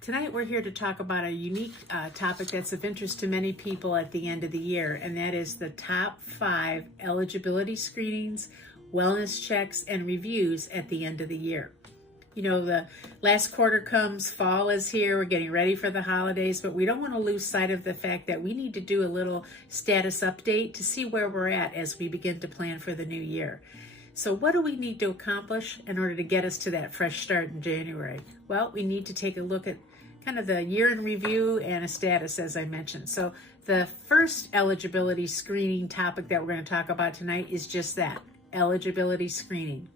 Tonight we're here to talk about a unique topic that's of interest to many people at the end of the year, and that is the top 5 eligibility screenings, wellness checks, and reviews at the end of the year. You know, the last quarter comes, fall is here, we're getting ready for the holidays, but we don't want to lose sight of the fact that we need to do a little status update to see where we're at as we begin to plan for the new year. So what do we need to accomplish in order to get us to that fresh start in January? Well, we need to take a look at kind of the year in review and a status, as I mentioned. So the first eligibility screening topic that we're going to talk about tonight is just that, eligibility screening.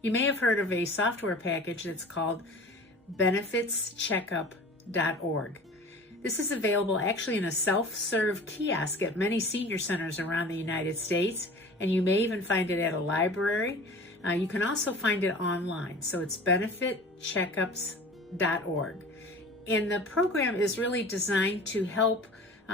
You may have heard of a software package that's called benefitscheckup.org. This is available actually in a self-serve kiosk at many senior centers around the United States, and you may even find it at a library. You can also find it online. So it's benefitcheckups.org. And the program is really designed to help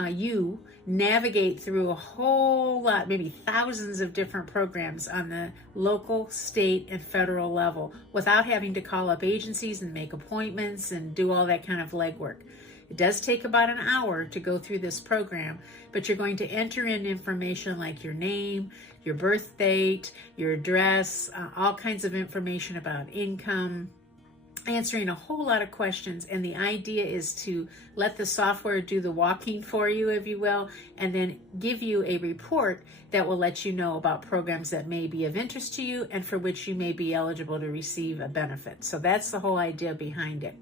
you navigate through a whole lot, maybe thousands of different programs on the local, state, and federal level without having to call up agencies and make appointments and do all that kind of legwork. It does take about an hour to go through this program, but you're going to enter in information like your name, your birth date, your address, all kinds of information about income, answering a whole lot of questions, and the idea is to let the software do the walking for you, if you will, and then give you a report that will let you know about programs that may be of interest to you and for which you may be eligible to receive a benefit. So that's the whole idea behind it.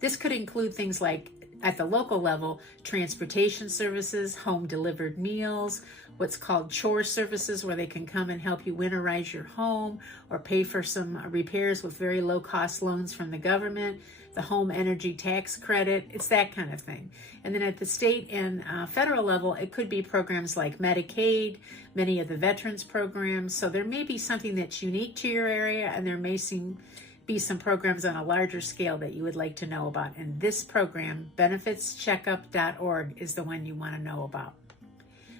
This could include things like, at the local level, transportation services, home delivered meals, what's called chore services, where they can come and help you winterize your home or pay for some repairs with very low cost loans from the government, the home energy tax credit, it's that kind of thing. And then at the state and federal level, it could be programs like Medicaid, many of the veterans programs. So there may be something that's unique to your area, and there may be some programs on a larger scale that you would like to know about. And this program, benefitscheckup.org, is the one you want to know about.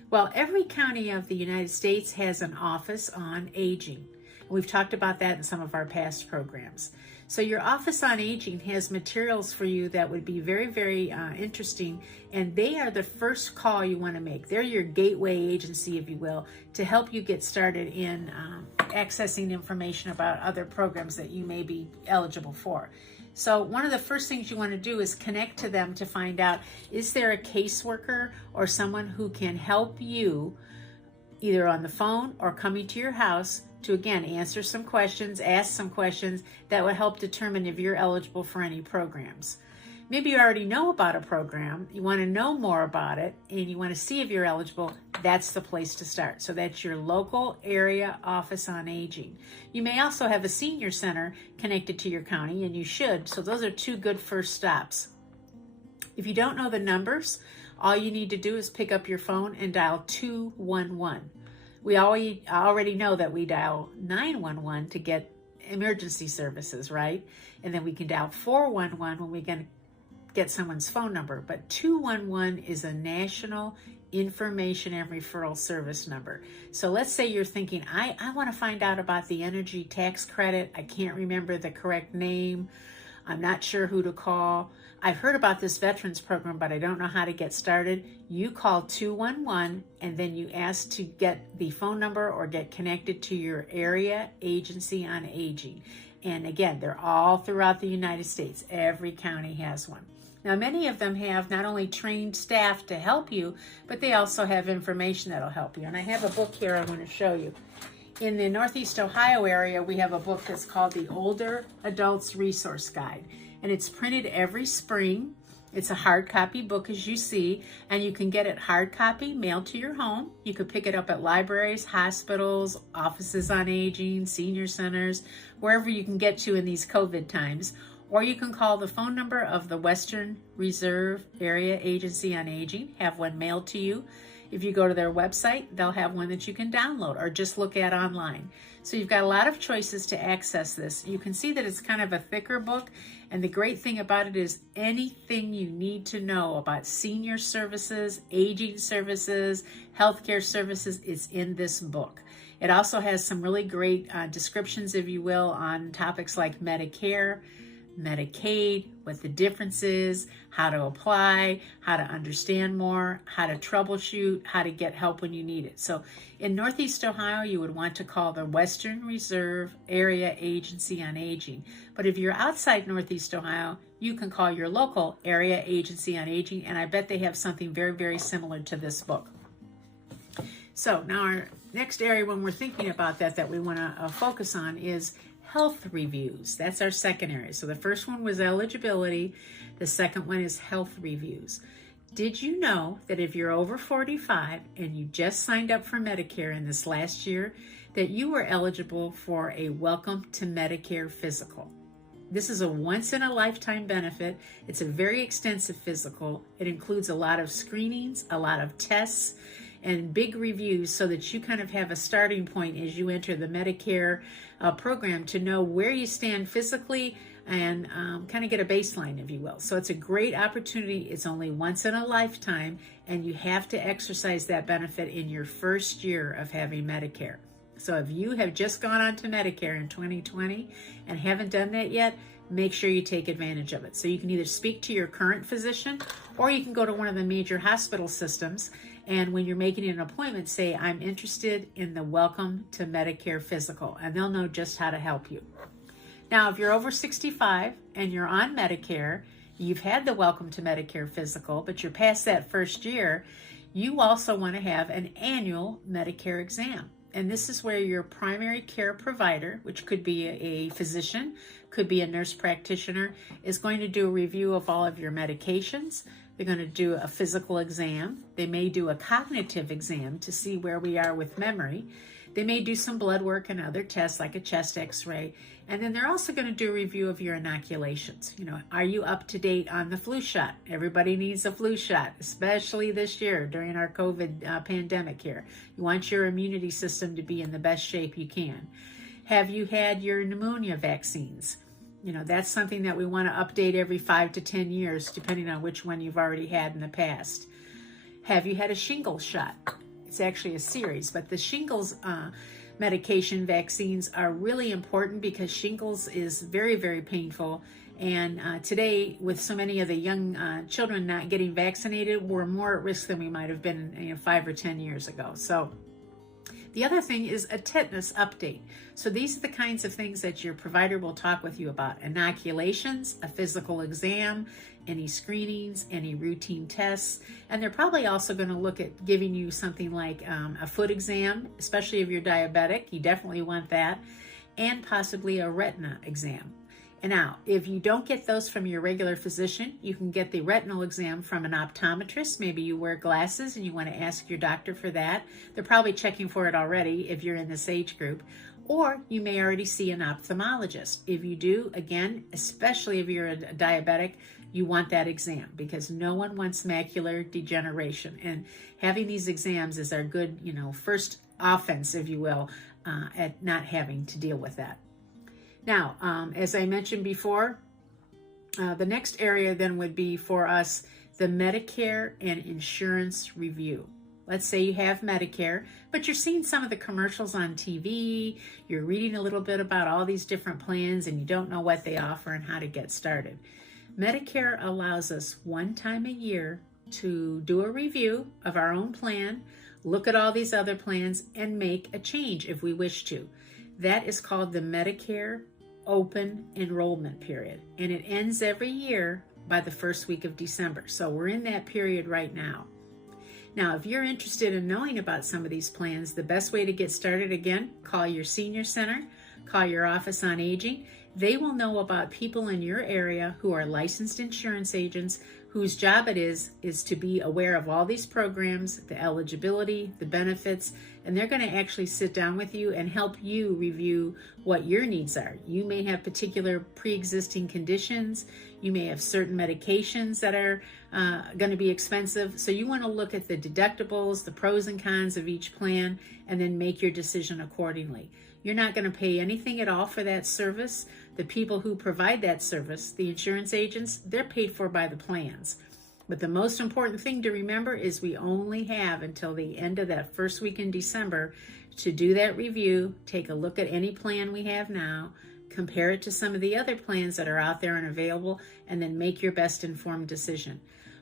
Well, every county of the United States has an office on aging. We've talked about that in some of our past programs. So your office on aging has materials for you that would be very, very interesting, and they are the first call you want to make. They're your gateway agency, if you will, to help you get started in accessing information about other programs that you may be eligible for. So one of the first things you want to do is connect to them to find out, is there a caseworker or someone who can help you either on the phone or coming to your house to, again, answer some questions, ask some questions that would help determine if you're eligible for any programs. Maybe you already know about a program, you want to know more about it, and you want to see if you're eligible. That's the place to start. So that's your local area office on aging. You may also have a senior center connected to your county, and you should. So those are 2 good first stops. If you don't know the numbers, all you need to do is pick up your phone and dial 211. We already know that we dial 911 to get emergency services, right? And then we can dial 411 when we're going to get someone's phone number. But 211 is a national information and referral service number. So let's say you're thinking, I want to find out about the energy tax credit. I can't remember the correct name. I'm not sure who to call. I've heard about this veterans program, but I don't know how to get started. You call 211 and then you ask to get the phone number or get connected to your area agency on aging. And again, they're all throughout the United States. Every county has one. Now, many of them have not only trained staff to help you, but they also have information that'll help you. And I have a book here I'm going to show you. In the Northeast Ohio area, we have a book that's called the Older Adults Resource Guide, and it's printed every spring. It's a hard copy book, as you see, and you can get it hard copy mailed to your home. You could pick it up at libraries, hospitals, offices on aging, senior centers, wherever you can get to in these COVID times. Or you can call the phone number of the Western Reserve Area Agency on Aging, have one mailed to you. If you go to their website, they'll have one that you can download or just look at online. So you've got a lot of choices to access this. You can see that it's kind of a thicker book, and the great thing about it is anything you need to know about senior services, aging services, healthcare services is in this book. It also has some really great descriptions, if you will, on topics like Medicare, Medicaid, what the difference is, how to apply, how to understand more, how to troubleshoot, how to get help when you need it. So in Northeast Ohio, you would want to call the Western Reserve Area Agency on Aging. But if you're outside Northeast Ohio, you can call your local Area Agency on Aging, and I bet they have something very, very similar to this book. So now our next area when we're thinking about that we want to focus on is health reviews. That's our second area. So the first one was eligibility. The second one is health reviews. Did you know that if you're over 45 and you just signed up for Medicare in this last year, that you were eligible for a Welcome to Medicare physical? This is a once-in-a-lifetime benefit. It's a very extensive physical. It includes a lot of screenings, a lot of tests, and big reviews so that you kind of have a starting point as you enter the Medicare program to know where you stand physically and kind of get a baseline, if you will. So it's a great opportunity. It's only once in a lifetime, and you have to exercise that benefit in your first year of having Medicare. So if you have just gone on to Medicare in 2020 and haven't done that yet, make sure you take advantage of it. So you can either speak to your current physician or you can go to one of the major hospital systems, and when you're making an appointment, say, I'm interested in the Welcome to Medicare physical, and they'll know just how to help you. Now, if you're over 65 and you're on Medicare, you've had the Welcome to Medicare physical, but you're past that first year, you also want to have an annual Medicare exam. And this is where your primary care provider, which could be a physician, could be a nurse practitioner, is going to do a review of all of your medications. They're going to do a physical exam. They may do a cognitive exam to see where we are with memory. They may do some blood work and other tests like a chest x-ray. And then they're also going to do a review of your inoculations. You know, are you up to date on the flu shot? Everybody needs a flu shot, especially this year during our COVID pandemic here. You want your immunity system to be in the best shape you can. Have you had your pneumonia vaccines? You know, that's something that we want to update every 5 to 10 years, depending on which one you've already had in the past. Have you had a shingles shot? It's actually a series, but the shingles medication vaccines are really important because shingles is very, very painful. And today, with so many of the young children not getting vaccinated, we're more at risk than we might have been 5 or 10 years ago. So the other thing is a tetanus update. So these are the kinds of things that your provider will talk with you about. Inoculations, a physical exam, any screenings, any routine tests. And they're probably also going to look at giving you something like a foot exam, especially if you're diabetic. You definitely want that. And possibly a retina exam. And now, if you don't get those from your regular physician, you can get the retinal exam from an optometrist. Maybe you wear glasses and you want to ask your doctor for that. They're probably checking for it already if you're in this age group. Or you may already see an ophthalmologist. If you do, again, especially if you're a diabetic, you want that exam because no one wants macular degeneration. And having these exams is our good, first offense, if you will, at not having to deal with that. Now, as I mentioned before, the next area then would be for us the Medicare and insurance review. Let's say you have Medicare, but you're seeing some of the commercials on TV, you're reading a little bit about all these different plans, and you don't know what they offer and how to get started. Medicare allows us one time a year to do a review of our own plan, look at all these other plans, and make a change if we wish to. That is called the Medicare Open Enrollment Period, and it ends every year by the first week of December. So we're in that period right now. Now, if you're interested in knowing about some of these plans, the best way to get started, again, call your senior center, call your office on aging. They will know about people in your area who are licensed insurance agents whose job it is to be aware of all these programs, the eligibility, the benefits, and they're going to actually sit down with you and help you review what your needs are. You may have particular pre-existing conditions. You may have certain medications that are going to be expensive. So you want to look at the deductibles, the pros and cons of each plan, and then make your decision accordingly. You're not going to pay anything at all for that service. The people who provide that service, the insurance agents, they're paid for by the plans. But the most important thing to remember is we only have until the end of that first week in December to do that review, take a look at any plan we have now, compare it to some of the other plans that are out there and available, and then make your best informed decision.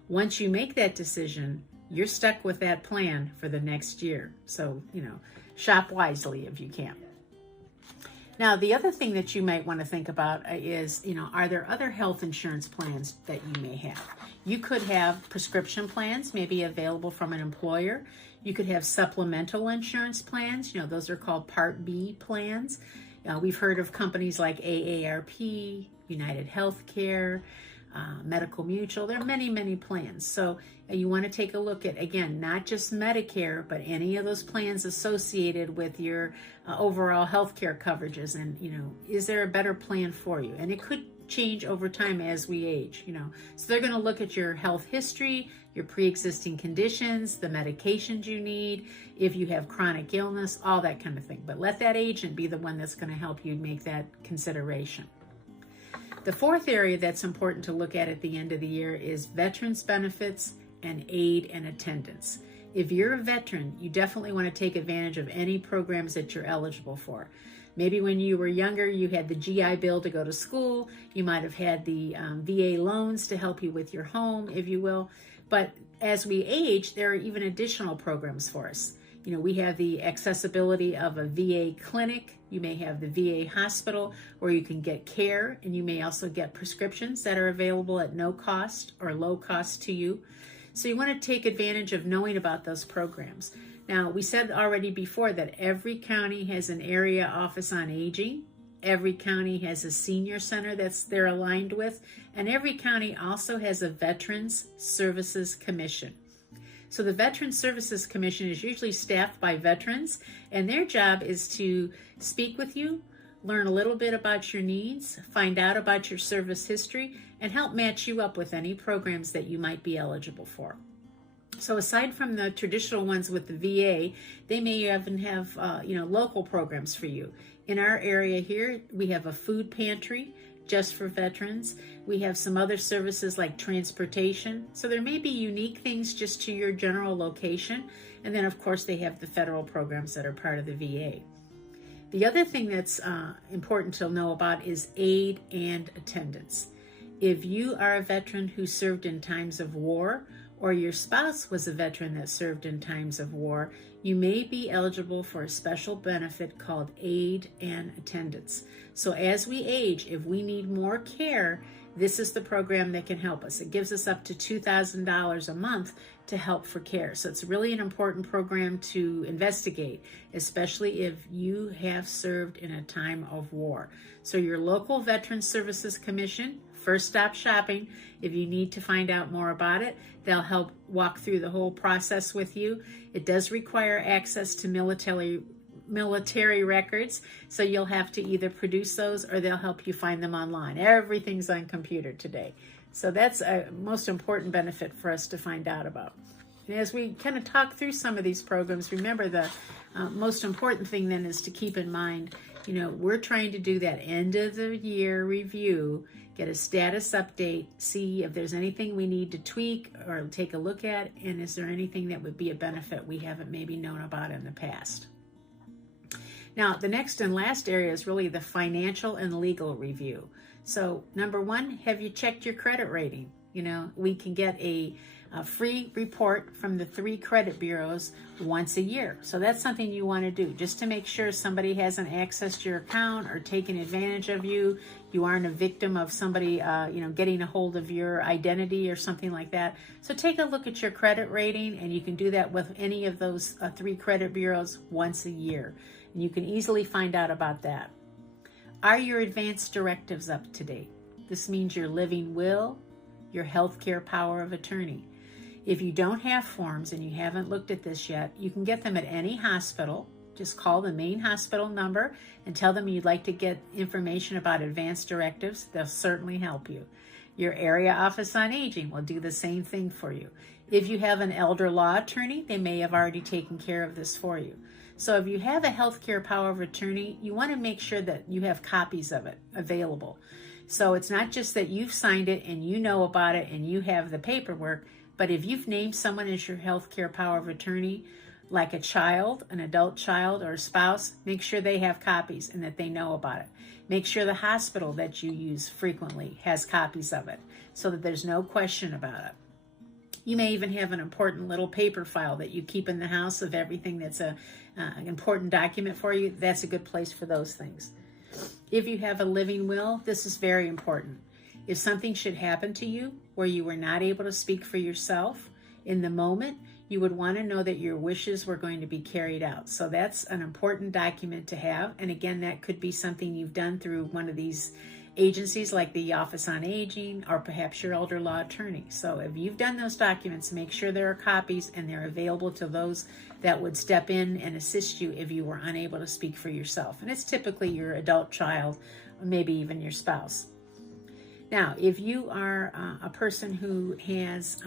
Once you make that decision, you're stuck with that plan for the next year. So, shop wisely if you can. Now, the other thing that you might want to think about is, are there other health insurance plans that you may have? You could have prescription plans maybe available from an employer. You could have supplemental insurance plans. Those are called Part B plans. We've heard of companies like AARP, United Healthcare, Medical Mutual. There are many, many plans. So you want to take a look at, again, not just Medicare, but any of those plans associated with your overall healthcare coverages. And, is there a better plan for you? And it could change over time as we age, So they're going to look at your health history, your pre-existing conditions, the medications you need, if you have chronic illness, all that kind of thing. But let that agent be the one that's going to help you make that consideration. The fourth area that's important to look at the end of the year is veterans benefits and aid and attendance. If you're a veteran, you definitely want to take advantage of any programs that you're eligible for. Maybe when you were younger, you had the GI Bill to go to school. You might have had the VA loans to help you with your home, if you will. But as we age, there are even additional programs for us. We have the accessibility of a VA clinic. You may have the VA hospital where you can get care, and you may also get prescriptions that are available at no cost or low cost to you. So you want to take advantage of knowing about those programs. Now, we said already before that every county has an area office on aging. Every county has a senior center they're aligned with, and every county also has a Veterans Services Commission. So the Veterans Services Commission is usually staffed by veterans, and their job is to speak with you, learn a little bit about your needs, find out about your service history, and help match you up with any programs that you might be eligible for. So aside from the traditional ones with the VA, they may even have local programs for you. In our area here, we have a food pantry just for veterans. We have some other services like transportation. So there may be unique things just to your general location. And then, of course, they have the federal programs that are part of the VA. The other thing that's important to know about is aid and attendance. If you are a veteran who served in times of war, or your spouse was a veteran that served in times of war, you may be eligible for a special benefit called aid and attendance. So as we age, if we need more care, this is the program that can help us. It gives us up to $2,000 a month to help for care. So it's really an important program to investigate, especially if you have served in a time of war. So your local Veterans Services Commission, first stop shopping. If you need to find out more about it, they'll help walk through the whole process with you. It does require access to military records, so you'll have to either produce those or they'll help you find them online. Everything's on computer today. So that's a most important benefit for us to find out about. And as we kind of talk through some of these programs, remember the most important thing then is to keep in mind, we're trying to do that end of the year review, get a status update, see if there's anything we need to tweak or take a look at, and is there anything that would be a benefit we haven't maybe known about in the past. Now, the next and last area is really the financial and legal review. So, number one, have you checked your credit rating? We can get a free report from the 3 credit bureaus once a year. So that's something you want to do just to make sure somebody hasn't accessed your account or taken advantage of you. You aren't a victim of somebody, getting a hold of your identity or something like that. So take a look at your credit rating, and you can do that with any of those 3 credit bureaus once a year. And you can easily find out about that. Are your advance directives up to date? This means your living will, your healthcare power of attorney. If you don't have forms and you haven't looked at this yet, you can get them at any hospital. Just call the main hospital number and tell them you'd like to get information about advance directives. They'll certainly help you. Your area office on aging will do the same thing for you. If you have an elder law attorney, they may have already taken care of this for you. So if you have a healthcare power of attorney, you want to make sure that you have copies of it available. So it's not just that you've signed it and you know about it and you have the paperwork, but if you've named someone as your healthcare power of attorney, like a child, an adult child, or a spouse, make sure they have copies and that they know about it. Make sure the hospital that you use frequently has copies of it so that there's no question about it. You may even have an important little paper file that you keep in the house of everything that's an important document for you. That's a good place for those things. If you have a living will, this is very important. If something should happen to you where you were not able to speak for yourself in the moment, you would want to know that your wishes were going to be carried out. So that's an important document to have. And again, that could be something you've done through one of these agencies like the Office on Aging or perhaps your elder law attorney. So if you've done those documents, make sure there are copies and they're available to those that would step in and assist you if you were unable to speak for yourself. And it's typically your adult child or maybe even your spouse. Now, if you are a person who has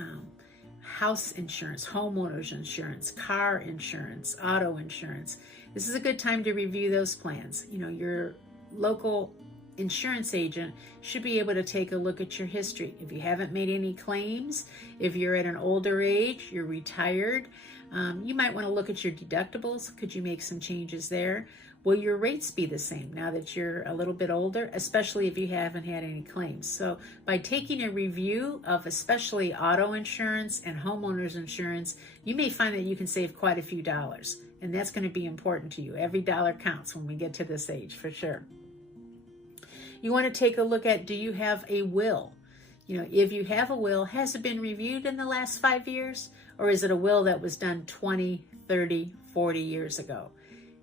house insurance, homeowners insurance, car insurance, auto insurance, this is a good time to review those plans. You know, your local insurance agent should be able to take a look at your history. If you haven't made any claims, if you're at an older age, you're retired, you might want to look at your deductibles. Could you make some changes there? Will your rates be the same now that you're a little bit older, especially if you haven't had any claims? So by taking a review of especially auto insurance and homeowners insurance, you may find that you can save quite a few dollars. And that's going to be important to you. Every dollar counts when we get to this age, for sure. You want to take a look at, do you have a will? You know, if you have a will, has it been reviewed in the last 5 years? Or is it a will that was done 20, 30, 40 years ago?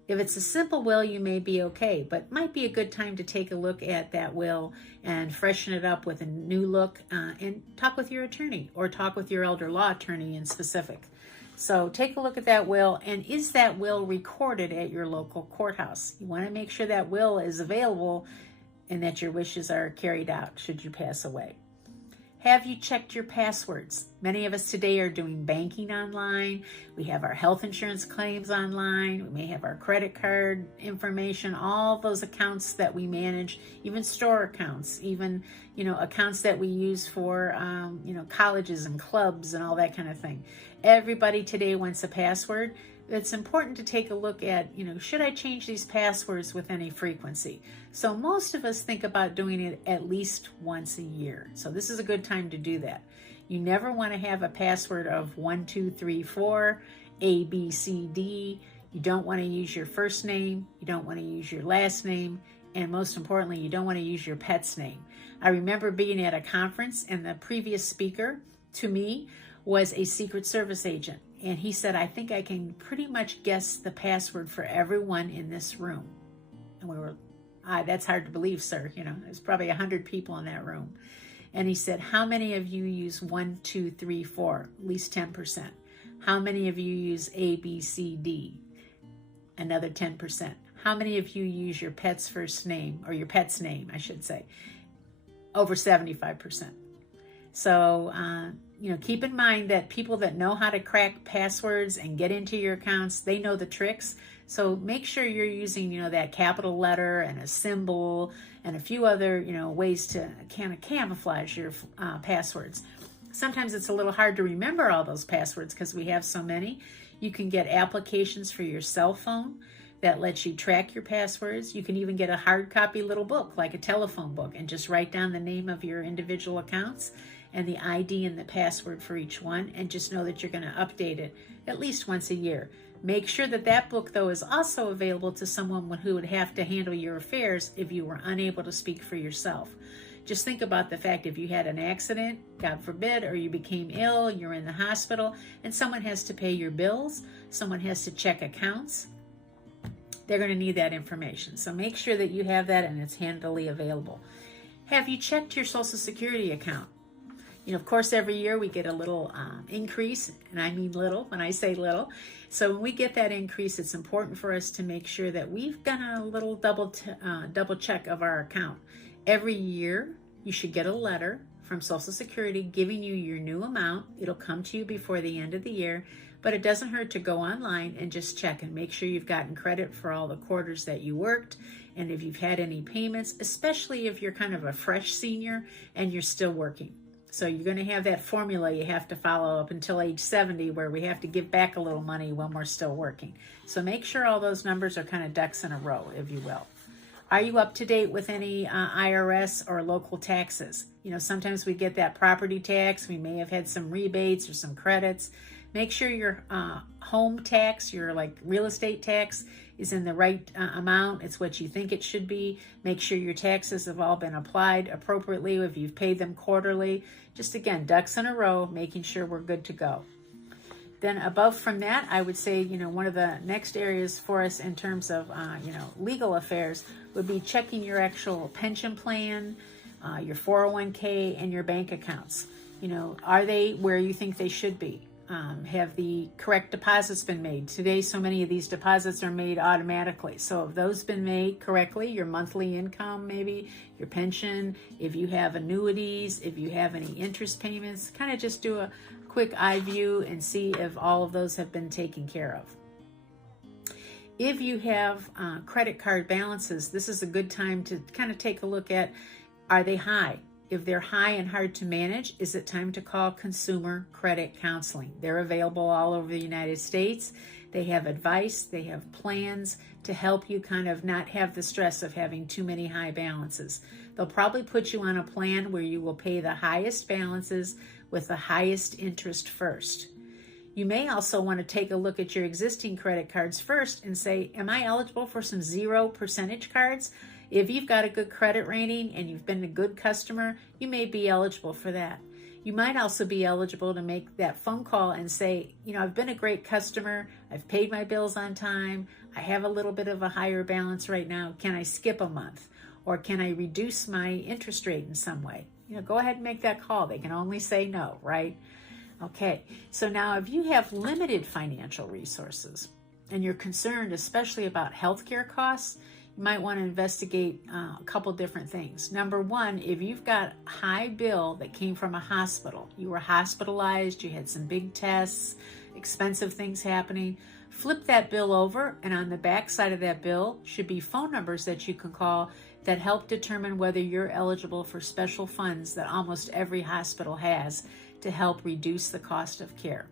If it's a simple will, you may be okay, but it might be a good time to take a look at that will and freshen it up with a new look and talk with your attorney or talk with your elder law attorney in specific. So take a look at that will, and is that will recorded at your local courthouse? You want to make sure that will is available and that your wishes are carried out should you pass away. Have you checked your passwords? Many of us today are doing banking online. We have our health insurance claims online. We may have our credit card information, all those accounts that we manage, even store accounts, even, accounts that we use for, colleges and clubs and all that kind of thing. Everybody today wants a password. It's important to take a look at, should I change these passwords with any frequency? So most of us think about doing it at least once a year. So this is a good time to do that. You never want to have a password of 1, 2, 3, 4, A, B, C, D. You don't want to use your first name. You don't want to use your last name. And most importantly, you don't want to use your pet's name. I remember being at a conference and the previous speaker to me was a Secret Service agent. And he said, I think I can pretty much guess the password for everyone in this room. And we were, that's hard to believe, sir. There's probably 100 people in that room. And he said, how many of you use 1, 2, 3, 4? At least 10%. How many of you use A, B, C, D? Another 10%. How many of you use your pet's first name, or your pet's name, I should say? Over 75%. So, keep in mind that people that know how to crack passwords and get into your accounts, they know the tricks. So make sure you're using, that capital letter and a symbol and a few other, ways to kind of camouflage your passwords. Sometimes it's a little hard to remember all those passwords because we have so many. You can get applications for your cell phone that lets you track your passwords. You can even get a hard copy little book, like a telephone book, and just write down the name of your individual accounts and the ID and the password for each one, and just know that you're going to update it at least once a year. Make sure that that book, though, is also available to someone who would have to handle your affairs if you were unable to speak for yourself. Just think about the fact if you had an accident, God forbid, or you became ill, you're in the hospital, and someone has to pay your bills, someone has to check accounts, they're going to need that information. So make sure that you have that and it's handily available. Have you checked your Social Security account? Of course, every year we get a little increase, and I mean little when I say little. So when we get that increase, it's important for us to make sure that we've done a little double check of our account. Every year, you should get a letter from Social Security giving you your new amount. It'll come to you before the end of the year, but it doesn't hurt to go online and just check and make sure you've gotten credit for all the quarters that you worked, and if you've had any payments, especially if you're kind of a fresh senior and you're still working. So you're going to have that formula you have to follow up until age 70, where we have to give back a little money when we're still working. So make sure all those numbers are kind of ducks in a row, if you will. Are you up to date with any IRS or local taxes? You know, sometimes we get that property tax. We may have had some rebates or some credits. Make sure your home tax, your like real estate tax, is in the right amount. It's what you think it should be. Make sure your taxes have all been applied appropriately if you've paid them quarterly. Just again, ducks in a row, making sure we're good to go. Then above from that, I would say, you know, one of the next areas for us in terms of, legal affairs would be checking your actual pension plan, your 401k, and your bank accounts. You know, are they where you think they should be? Have the correct deposits been made? Today, so many of these deposits are made automatically. So if those been made correctly, your monthly income, maybe your pension, if you have annuities, if you have any interest payments, kind of just do a quick eye view and see if all of those have been taken care of. If you have credit card balances, this is a good time to kind of take a look at, are they high? If they're high and hard to manage, is it time to call consumer credit counseling? They're available all over the United States. They have advice, they have plans to help you kind of not have the stress of having too many high balances. They'll probably put you on a plan where you will pay the highest balances with the highest interest first. You may also want to take a look at your existing credit cards first and say, am I eligible for some 0% cards? If you've got a good credit rating and you've been a good customer, you may be eligible for that. You might also be eligible to make that phone call and say, you know, I've been a great customer, I've paid my bills on time, I have a little bit of a higher balance right now, can I skip a month? Or can I reduce my interest rate in some way? You know, go ahead and make that call. They can only say no, right? Okay, so now if you have limited financial resources and you're concerned especially about healthcare costs, you might want to investigate a couple different things. Number one, if you've got a high bill that came from a hospital, you were hospitalized, you had some big tests, expensive things happening, flip that bill over, and on the back side of that bill should be phone numbers that you can call that help determine whether you're eligible for special funds that almost every hospital has to help reduce the cost of care.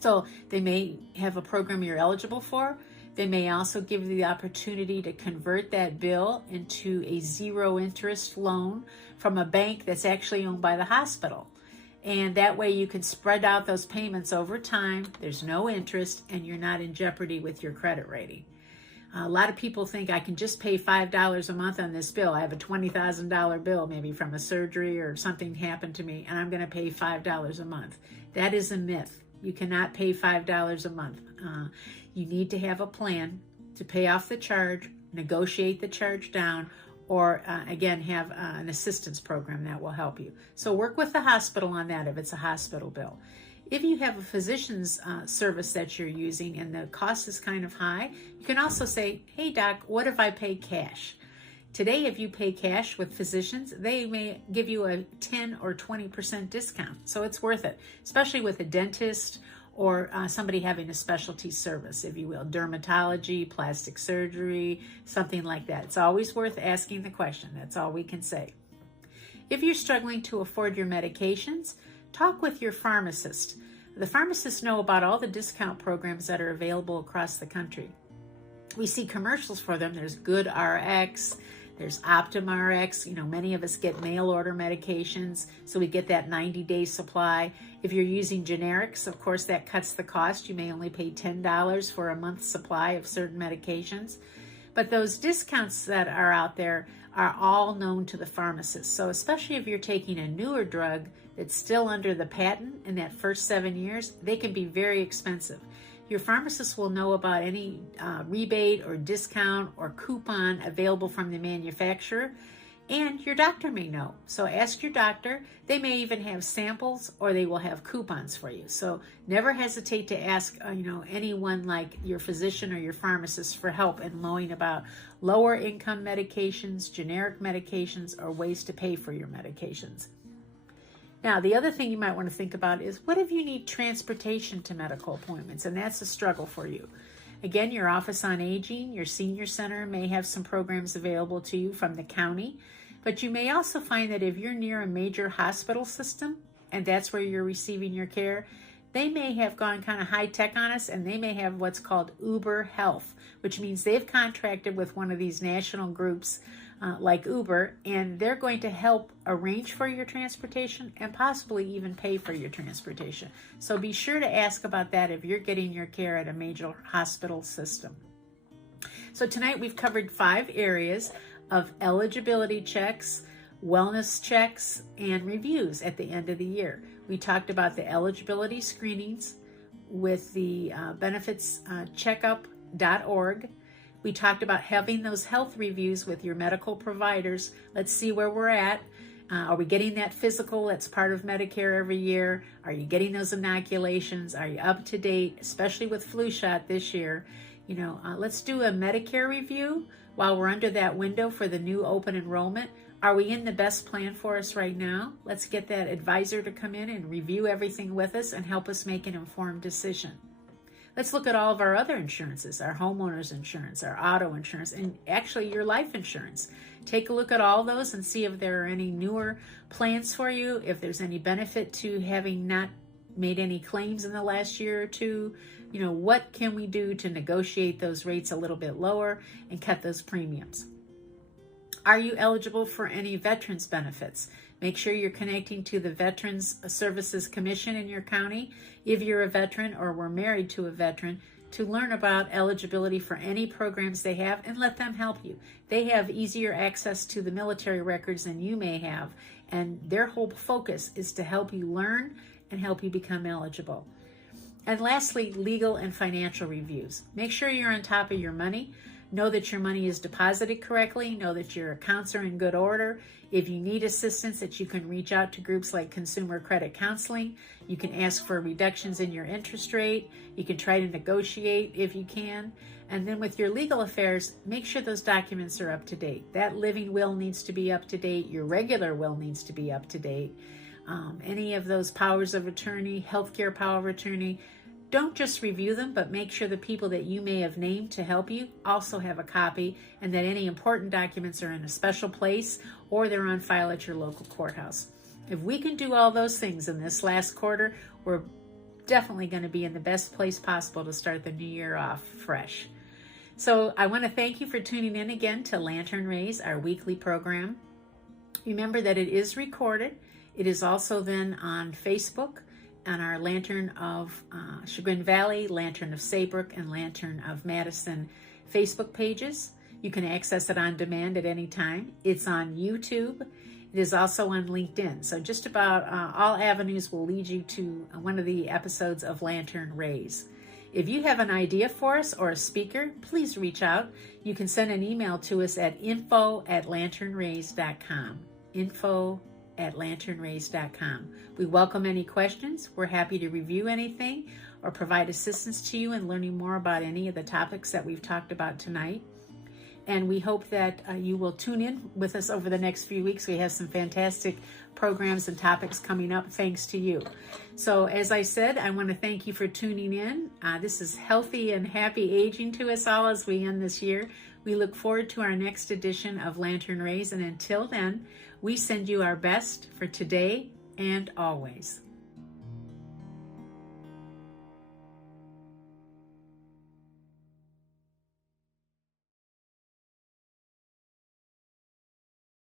So they may have a program you're eligible for. They may also give you the opportunity to convert that bill into a zero interest loan from a bank that's actually owned by the hospital. And that way you can spread out those payments over time. There's no interest and you're not in jeopardy with your credit rating. A lot of people think I can just pay $5 a month on this bill. I have a $20,000 bill maybe from a surgery or something happened to me and I'm going to pay $5 a month. That is a myth. You cannot pay $5 a month. You need to have a plan to pay off the charge, negotiate the charge down, or again, have an assistance program that will help you. So work with the hospital on that if it's a hospital bill. If you have a physician's service that you're using and the cost is kind of high, you can also say, hey doc, what if I pay cash? Today, if you pay cash with physicians, they may give you a 10 or 20% discount. So it's worth it, especially with a dentist or somebody having a specialty service, if you will, dermatology, plastic surgery, something like that. It's always worth asking the question. That's all we can say. If you're struggling to afford your medications, talk with your pharmacist. The pharmacists know about all the discount programs that are available across the country. We see commercials for them. There's Good RX, there's Optum RX. You know, many of us get mail order medications, so we get that 90-day supply. If you're using generics, of course, that cuts the cost. You may only pay $10 for a month's supply of certain medications. But those discounts that are out there are all known to the pharmacist. So especially if you're taking a newer drug that's still under the patent in that first 7 years, they can be very expensive. Your pharmacist will know about any rebate or discount or coupon available from the manufacturer, and your doctor may know. So ask your doctor. They may even have samples or they will have coupons for you. So never hesitate to ask anyone like your physician or your pharmacist for help in knowing about lower income medications, generic medications, or ways to pay for your medications. Now, the other thing you might want to think about is, what if you need transportation to medical appointments, and that's a struggle for you? Again, your Office on Aging, your senior center may have some programs available to you from the county. But you may also find that if you're near a major hospital system and that's where you're receiving your care, they may have gone kind of high tech on us, and they may have what's called Uber Health, which means they've contracted with one of these national groups like Uber, and they're going to help arrange for your transportation and possibly even pay for your transportation. So be sure to ask about that if you're getting your care at a major hospital system. So tonight we've covered 5 areas of eligibility checks, wellness checks, and reviews at the end of the year. We talked about the eligibility screenings with the benefitscheckup.org. We talked about having those health reviews with your medical providers. Let's see where we're at. Are we getting that physical that's part of Medicare every year? Are you getting those inoculations? Are you up to date, especially with flu shot this year? Let's do a Medicare review while we're under that window for the new open enrollment. Are we in the best plan for us right now? Let's get that advisor to come in and review everything with us and help us make an informed decision. Let's look at all of our other insurances, our homeowner's insurance, our auto insurance, and actually your life insurance. Take a look at all those and see if there are any newer plans for you, if there's any benefit to having not made any claims in the last year or two. What can we do to negotiate those rates a little bit lower and cut those premiums? Are you eligible for any veterans benefits? Make sure you're connecting to the Veterans Services Commission in your county if you're a veteran or were married to a veteran, to learn about eligibility for any programs they have and let them help you. They have easier access to the military records than you may have, and their whole focus is to help you learn and help you become eligible. And lastly, legal and financial reviews. Make sure you're on top of your money. Know that your money is deposited correctly. Know that your accounts are in good order. If you need assistance, that you can reach out to groups like Consumer Credit Counseling. You can ask for reductions in your interest rate. You can try to negotiate if you can. And then with your legal affairs, make sure those documents are up to date. That living will needs to be up to date. Your regular will needs to be up to date. Any of those powers of attorney, healthcare power of attorney, don't just review them, but make sure the people that you may have named to help you also have a copy, and that any important documents are in a special place or they're on file at your local courthouse. If we can do all those things in this last quarter, we're definitely going to be in the best place possible to start the new year off fresh. So I want to thank you for tuning in again to Lantern Raise, our weekly program. Remember that it is recorded. It is also then on Facebook, on our Lantern of Chagrin Valley, Lantern of Saybrook, and Lantern of Madison Facebook pages. You can access it on demand at any time. It's on YouTube. It is also on LinkedIn. So just about all avenues will lead you to one of the episodes of Lantern Raise. If you have an idea for us or a speaker, please reach out. You can send an email to us at info@lanternraise.com. info@lanternraise.com. We welcome any questions. We're happy to review anything or provide assistance to you in learning more about any of the topics that we've talked about tonight. And we hope that you will tune in with us over the next few weeks. We have some fantastic programs and topics coming up thanks to you. So as I said, I want to thank you for tuning in. This is healthy and happy aging to us all as we end this year. We look forward to our next edition of Lantern Raise, and until then, we send you our best for today and always.